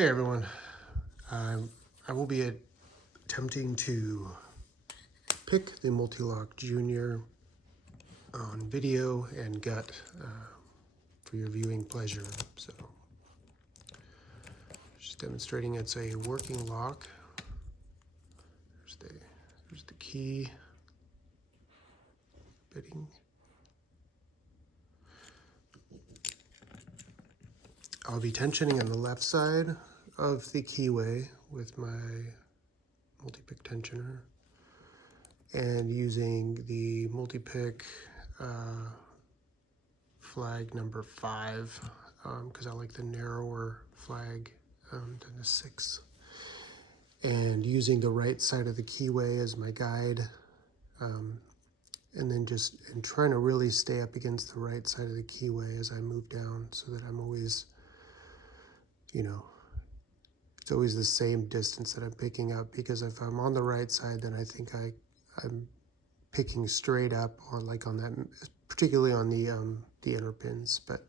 Hey everyone, I will be attempting to pick the Mul-T-Lock Junior on video and gut for your viewing pleasure. So just demonstrating it's a working lock. There's the key bitting. I'll be tensioning on the left side of the keyway with my multi-pick tensioner and using the multi-pick flag number 5 because I like the narrower flag than the 6, and using the right side of the keyway as my guide, and then trying to really stay up against the right side of the keyway as I move down so that I'm always, it's always the same distance that I'm picking up, because if I'm on the right side, then I think I'm picking straight up on that, particularly on the inner pins. But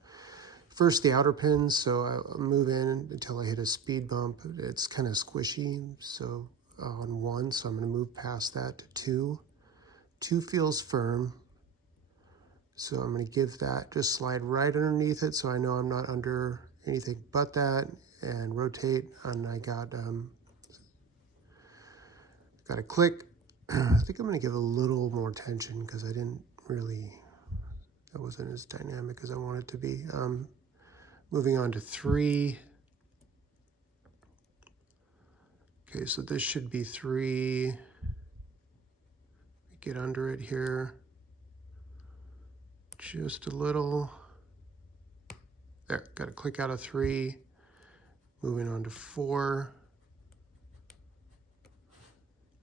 first the outer pins, so I'll move in until I hit a speed bump. It's kind of squishy, so on 1, so I'm going to move past that to 2. 2 feels firm, so I'm going to give that, just slide right underneath it so I know I'm not under anything but that, and rotate, and I got a click. I think I'm going to give a little more tension because that wasn't as dynamic as I want it to be. Moving on to 3. Okay, so this should be 3. Get under it here just a little. There, got a click out of 3. Moving on to 4.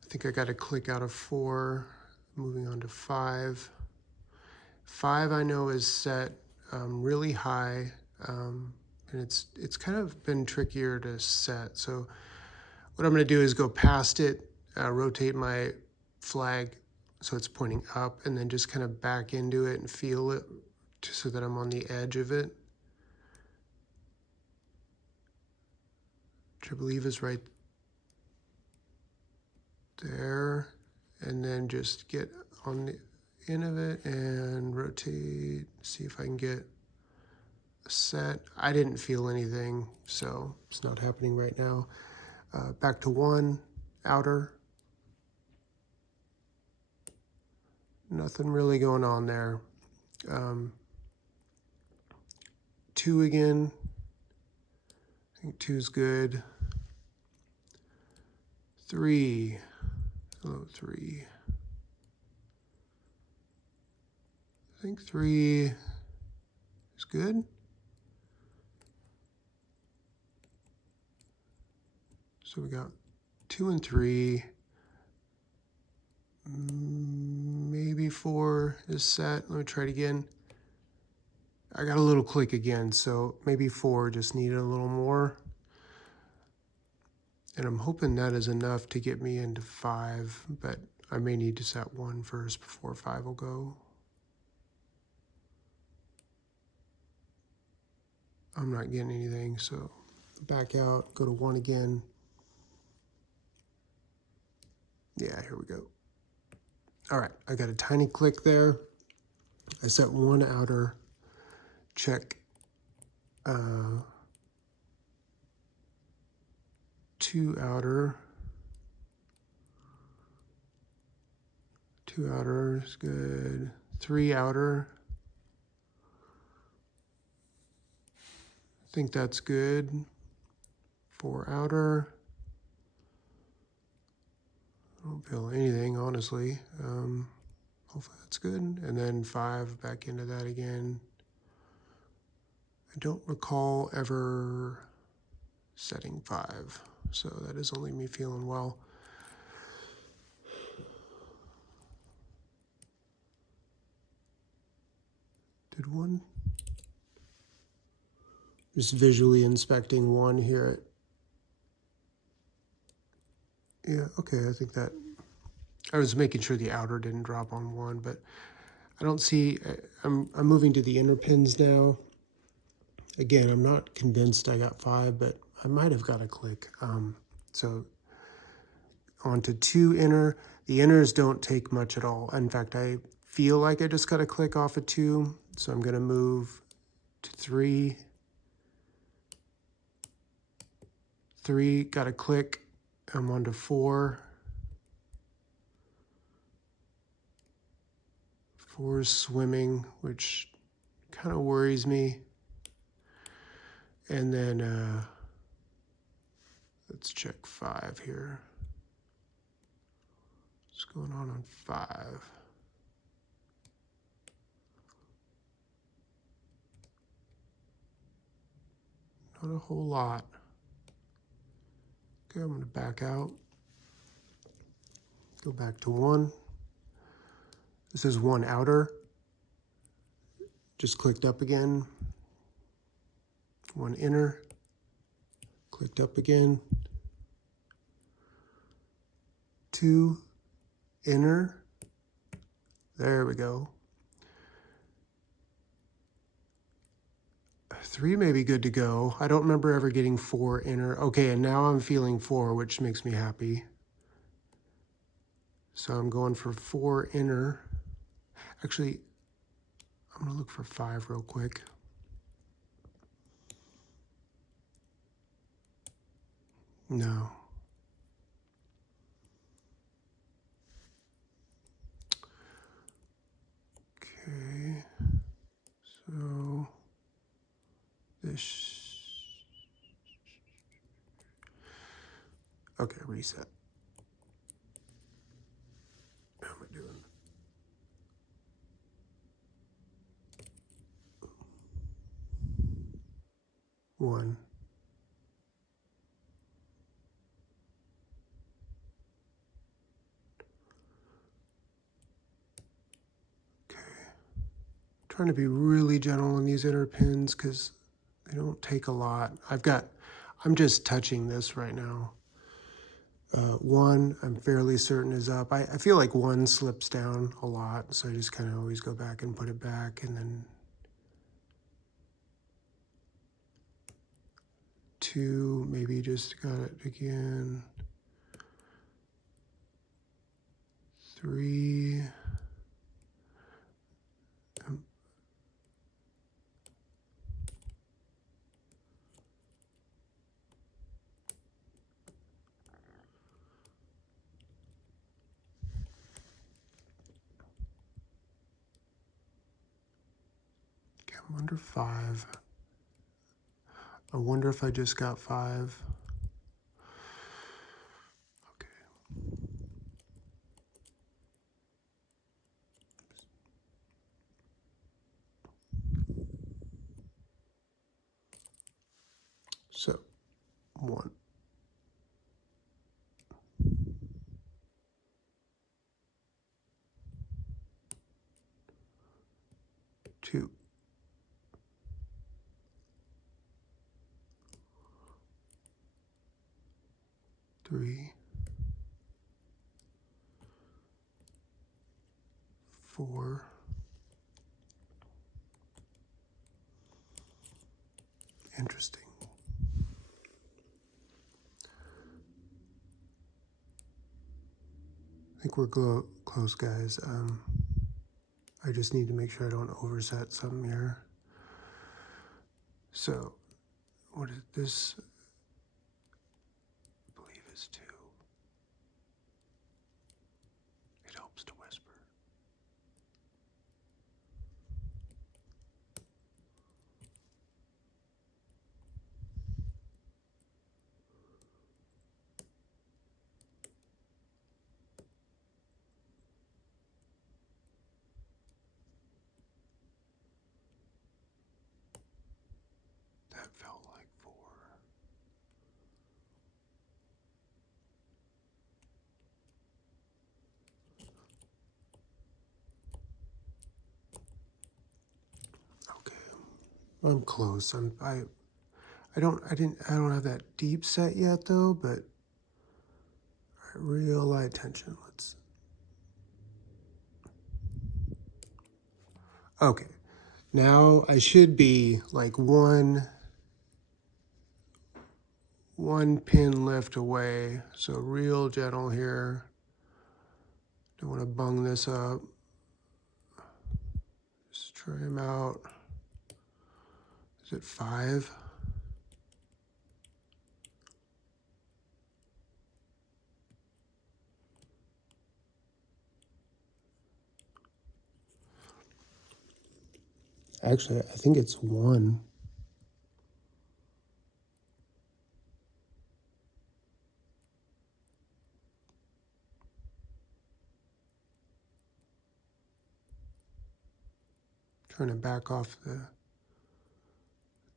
I think I got a click out of 4. Moving on to 5. 5 I know is set really high, and it's kind of been trickier to set. So what I'm going to do is go past it, rotate my flag so it's pointing up, and then just kind of back into it and feel it so that I'm on the edge of it, which I believe is right there, and then just get on the end of it and rotate, see if I can get a set. I didn't feel anything, so it's not happening right now. Back to 1, outer. Nothing really going on there. 2 again. I think 2's good. 3. Hello, 3. I think 3 is good. So we got 2 and 3. Maybe 4 is set. Let me try it again. I got a little click again, so maybe 4 just needed a little more. And I'm hoping that is enough to get me into 5, but I may need to set 1 first before 5 will go. I'm not getting anything, so back out, go to 1 again. Yeah, here we go. All right, I got a tiny click there. I set 1 outer, check 2 outer. 2 outer is good. 3 outer. I think that's good. 4 outer. I don't feel anything, honestly. Hopefully that's good. And then 5, back into that again. I don't recall ever setting 5, so that is only me feeling well. Did 1? Just visually inspecting 1 here. Yeah, okay, I think that, I was making sure the outer didn't drop on 1, but I don't see, I'm moving to the inner pins now. Again, I'm not convinced I got 5, but I might have got a click. So onto 2 inner. The inners don't take much at all. In fact, I feel like I just got a click off of 2. So I'm going to move to 3. 3, got a click. I'm on to 4. 4 is swimming, which kind of worries me. And then let's check 5 here. What's going on 5? Not a whole lot. Okay, I'm going to back out. Go back to 1. This is 1 outer. Just clicked up again. 1 inner. Clicked up again. 2 inner. There we go. 3 may be good to go. I don't remember ever getting 4 inner. Okay, and now I'm feeling 4, which makes me happy. So I'm going for 4 inner. Actually, I'm going to look for 5 real quick. No. Okay. So this. Okay, reset. How am I doing? One. Okay. Trying to be really gentle on these inner pins because they don't take a lot. I'm just touching this right now. 1, I'm fairly certain is up. I feel like 1 slips down a lot, so I just kind of always go back and put it back, and then 2, maybe just got it again. 3. I'm under 5. I wonder if I just got 5. Okay. So 1. 2. 3. 4. Interesting. I think we're close, guys. I just need to make sure I don't overset something here. So, what is this? I believe is 2. It helps to whisper. That felt like 4. Okay, I'm close. I don't have that deep set yet though, but real light tension. Okay. Now I should be like 1 one pin lift away. So real gentle here. Don't want to bung this up. Just try him out. Is it 5? Actually, I think it's 1. Trying to back off the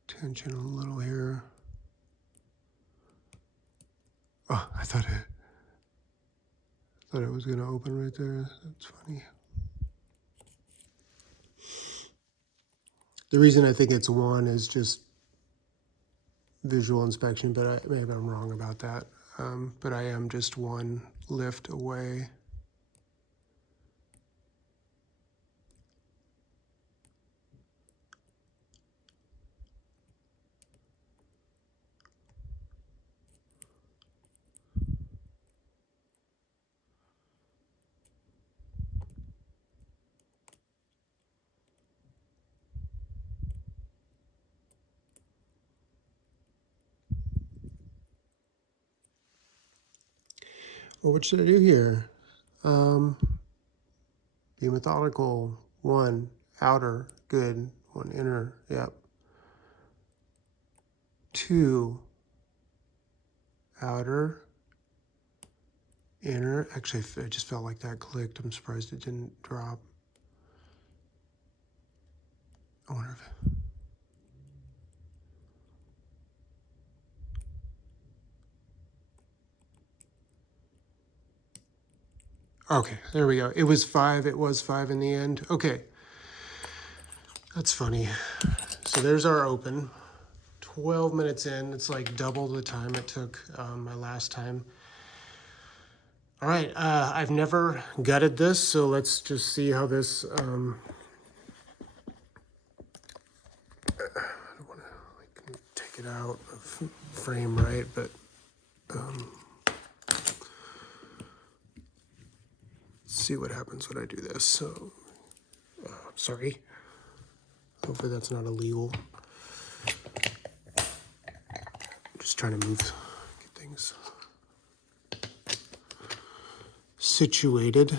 tension a little here. Oh, I thought it was gonna open right there. That's funny. The reason I think it's 1 is just visual inspection, but maybe I'm wrong about that. But I am just 1 lift away. Well, what should I do here? Be methodical. 1 outer, good. 1 inner, yep. 2 outer, inner. Actually, I just felt like that clicked. I'm surprised it didn't drop. I wonder if... Okay, there we go. It was 5. It was 5 in the end. Okay. That's funny. So there's our open. 12 minutes in. It's like double the time it took my last time. All right. I've never gutted this, so let's just see how this... I don't want to like take it out of frame, right? But see what happens when I do this. So, sorry. Hopefully that's not illegal. I'm just trying to get things situated.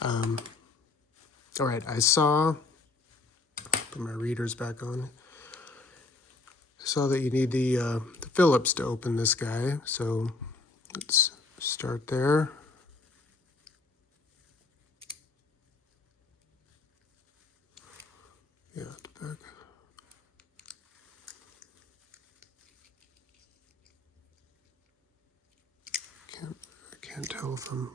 All right, I saw, put my readers back on. I saw that you need the Phillips to open this guy. So let's start there. Yeah, at the back. I can't tell if I'm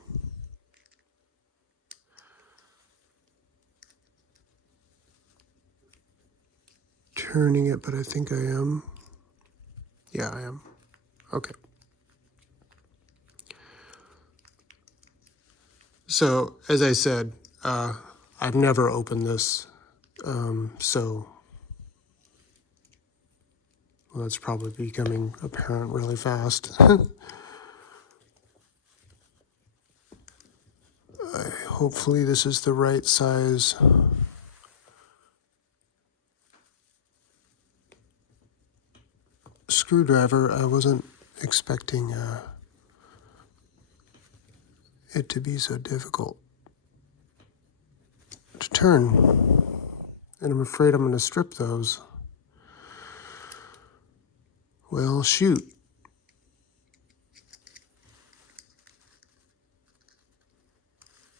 turning it, but I think I am. Yeah, I am. Okay. So, as I said, I've never opened this, so well, that's probably becoming apparent really fast. Hopefully this is the right size. Screwdriver. I wasn't expecting it to be so difficult to turn, and I'm afraid I'm going to strip those. Well, shoot.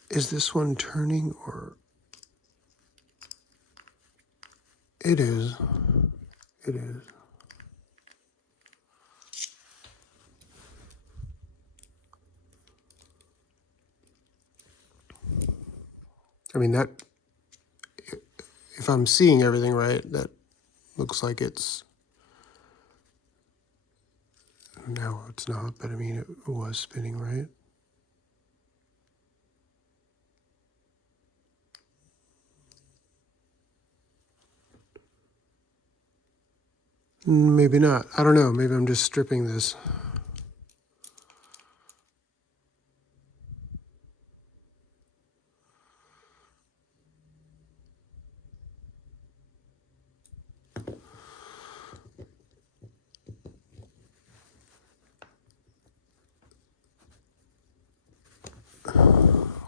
Is this one turning, or... It is. It is. I mean, that, if I'm seeing everything right, that looks like it's... No, it's not, but I mean, it was spinning, right? Maybe not. I don't know. Maybe I'm just stripping this.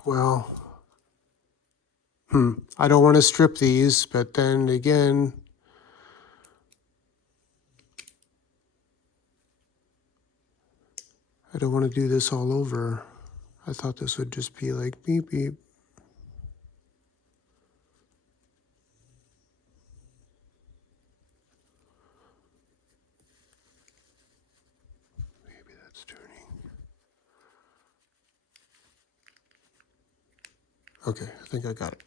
Well, I don't want to strip these, but then again, I don't want to do this all over. I thought this would just be like beep, beep. Maybe that's turning. Okay, I think I got it.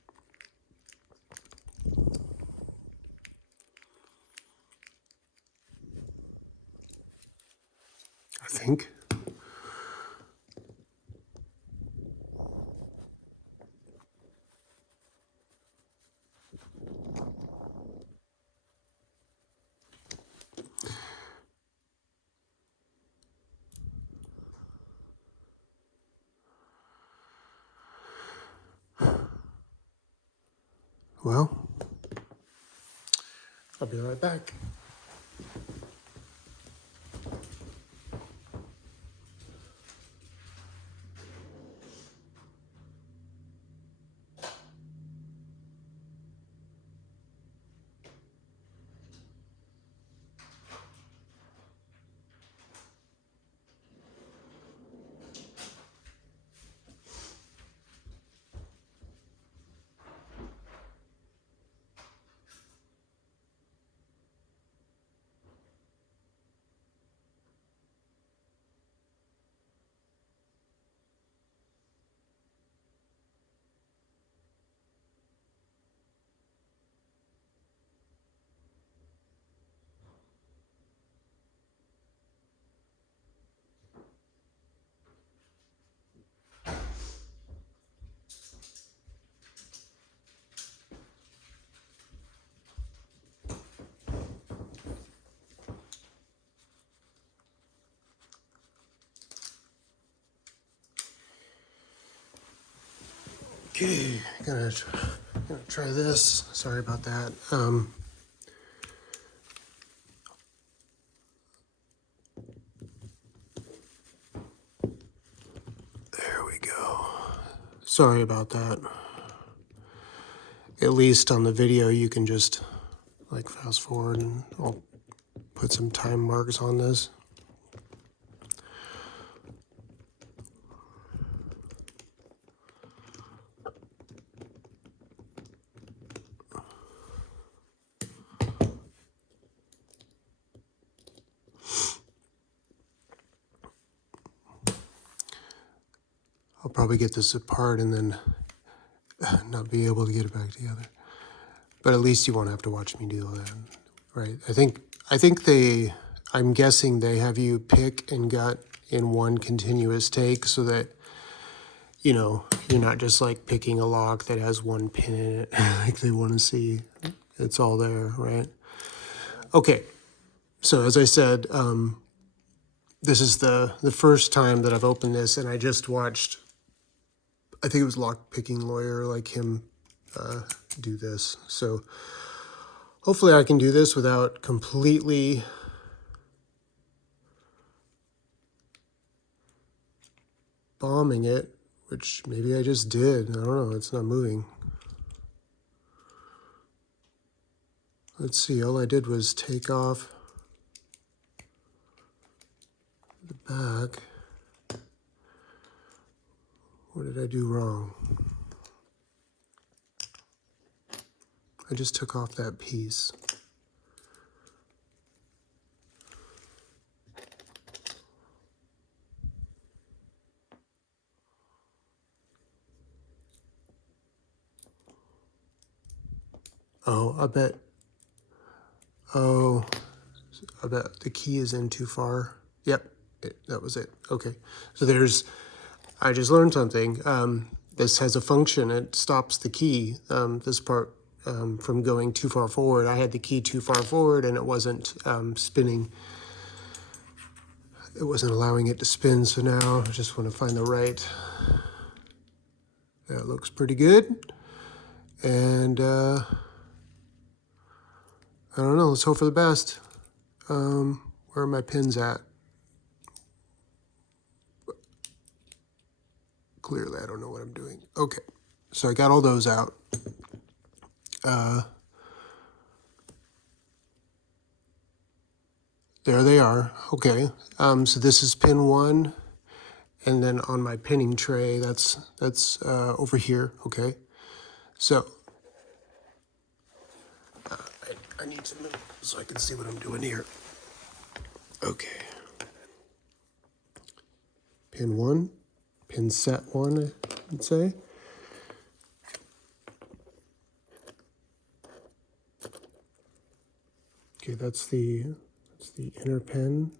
I think. Well, I'll be right back. Okay, gonna try this. Sorry about that. There we go. Sorry about that. At least on the video, you can just like fast forward, and I'll put some time marks on this. I'll probably get this apart and then not be able to get it back together. But at least you won't have to watch me do that, right? I think I'm guessing they have you pick and gut in one continuous take so that, you know, you're not just like picking a lock that has one pin in it. Like they want to see it's all there, right? Okay, so as I said, this is the first time that I've opened this, and I just watched, I think it was Lock Picking Lawyer, like him do this. So hopefully I can do this without completely bombing it, which maybe I just did. I don't know, it's not moving. Let's see, all I did was take off the back. What did I do wrong? I just took off that piece. Oh, I bet the key is in too far. Yep, that was it. Okay, so I just learned something. This has a function, it stops the key. This part from going too far forward. I had the key too far forward and it wasn't spinning. It wasn't allowing it to spin, so now I just want to find the right. That looks pretty good. And I don't know, let's hope for the best. Where are my pins at? Clearly, I don't know what I'm doing. Okay, so I got all those out. There they are. Okay, so this is pin 1, and then on my pinning tray, that's over here. Okay, so I need to move so I can see what I'm doing here. Okay, pin 1, pin set 1, I would say. Okay, that's the inner pin.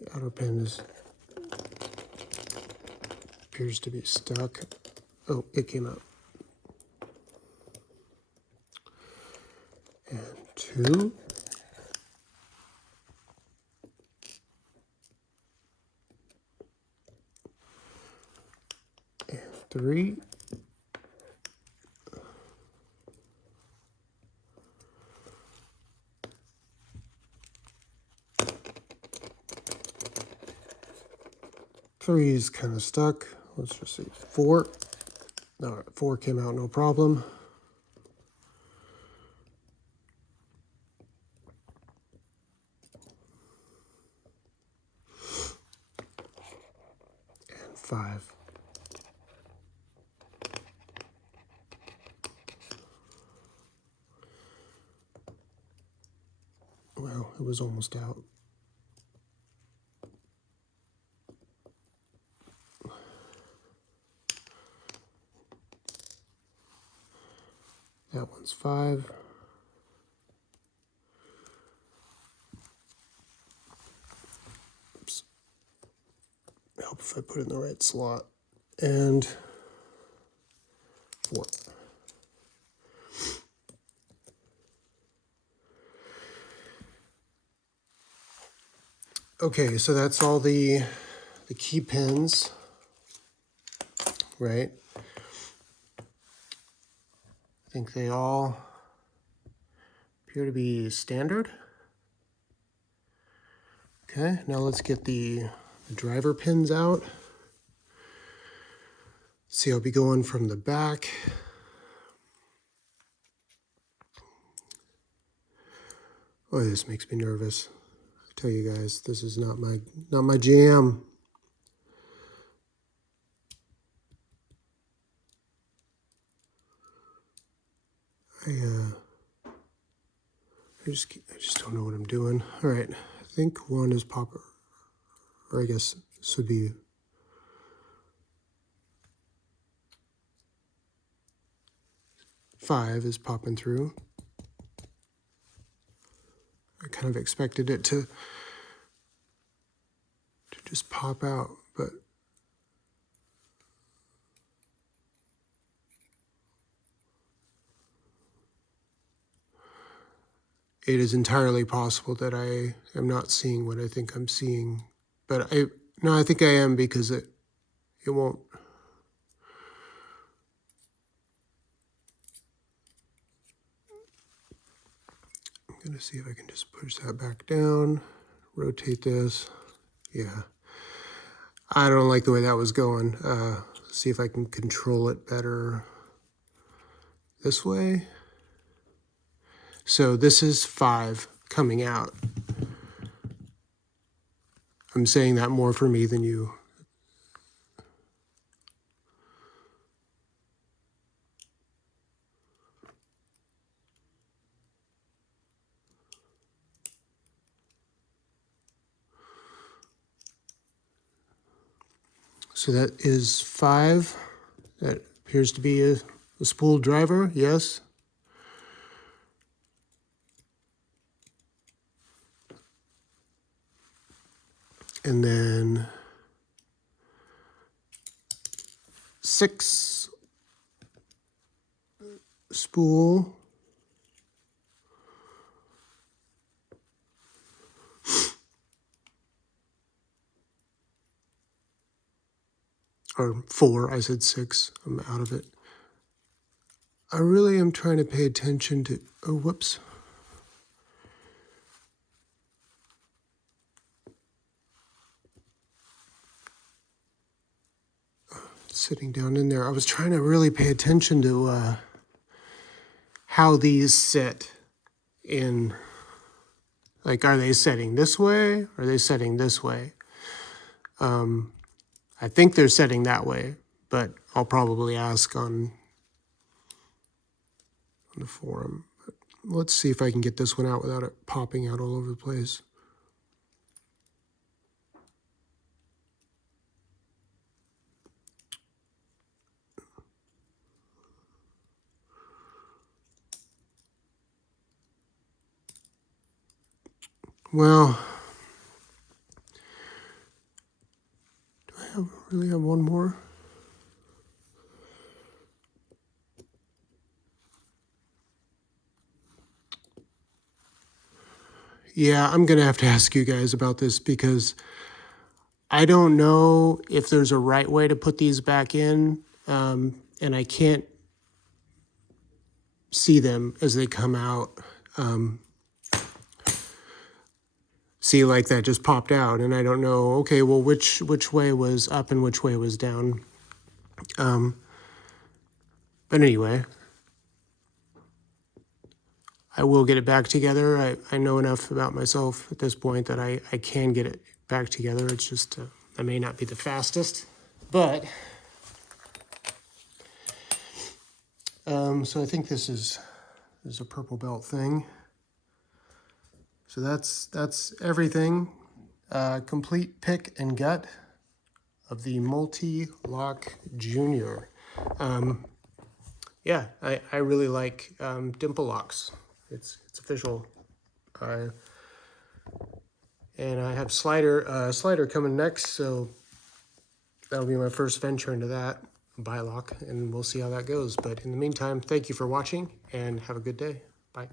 The outer pin appears to be stuck. Oh, it came out. And 2. And 3. Three is kind of stuck. Let's just see. 4. All right, 4 came out no problem. And 5. Well, it was almost out. That one's 5. Oops. Help if I put it in the right slot. And 4. Okay, so that's all the key pins, right? I think they all appear to be standard. Okay, now let's get the driver pins out. See, I'll be going from the back. Oh, this makes me nervous. I tell you guys, this is not my jam. I just don't know what I'm doing. All right, I think 1 is popper, or I guess this would be 5 is popping through. I kind of expected it to just pop out, but it is entirely possible that I am not seeing what I think I'm seeing. But I think I am, because it won't. I'm gonna see if I can just push that back down, rotate this. Yeah, I don't like the way that was going. See if I can control it better this way. So this is 5 coming out. I'm saying that more for me than you. So that is 5. That appears to be a spool driver, yes. And then 6. spool. Or 4, I said 6, I'm out of it. I really am trying to pay attention to, oh, whoops. Sitting down in there. I was trying to really pay attention to how these sit in, like, are they setting this way? Or are they setting this way? I think they're setting that way, but I'll probably ask on the forum. But let's see if I can get this one out without it popping out all over the place. Well, do I really have one more? Yeah, I'm going to have to ask you guys about this because I don't know if there's a right way to put these back in, and I can't see them as they come out. See, like that just popped out, and I don't know, okay, well, which way was up and which way was down. But anyway, I will get it back together. I know enough about myself at this point that I can get it back together. It's just, I may not be the fastest, but, so I think this is a purple belt thing. So that's everything. Complete pick and gut of the Mul-T-Lock Junior. Yeah, I really like dimple locks. It's official. And I have slider coming next, so that'll be my first venture into that bi-lock, and we'll see how that goes. But in the meantime, thank you for watching, and have a good day. Bye.